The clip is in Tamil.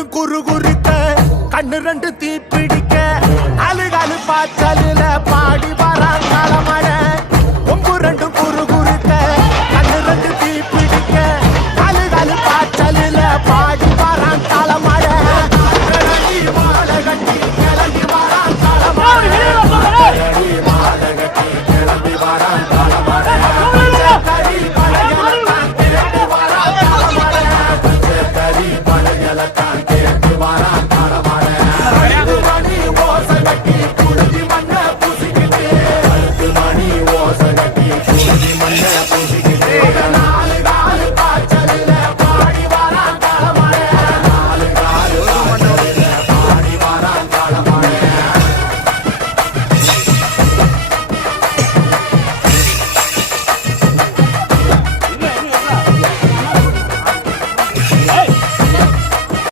ரெண்டு குறு குறுக்க கண்ணு ரெண்டு தீ பிடிக்க அழுகாலு பாய்ச்சலில பாடி வரான் களமட கொம்பு ரெண்டு குறு குறுக்க கண்ணு ரெண்டு தீ பிடிக்க அழுகாலு பாய்ச்சலில பாடி வரான் களமட மாலை கட்டி கிளம்பி வரான் களமட மாலை கட்டி கிளம்பி வரான் களமட கறி படையலத்தான் கேட்டு வரான் களமட கறி படையலத்தான் கேட்டு வரான்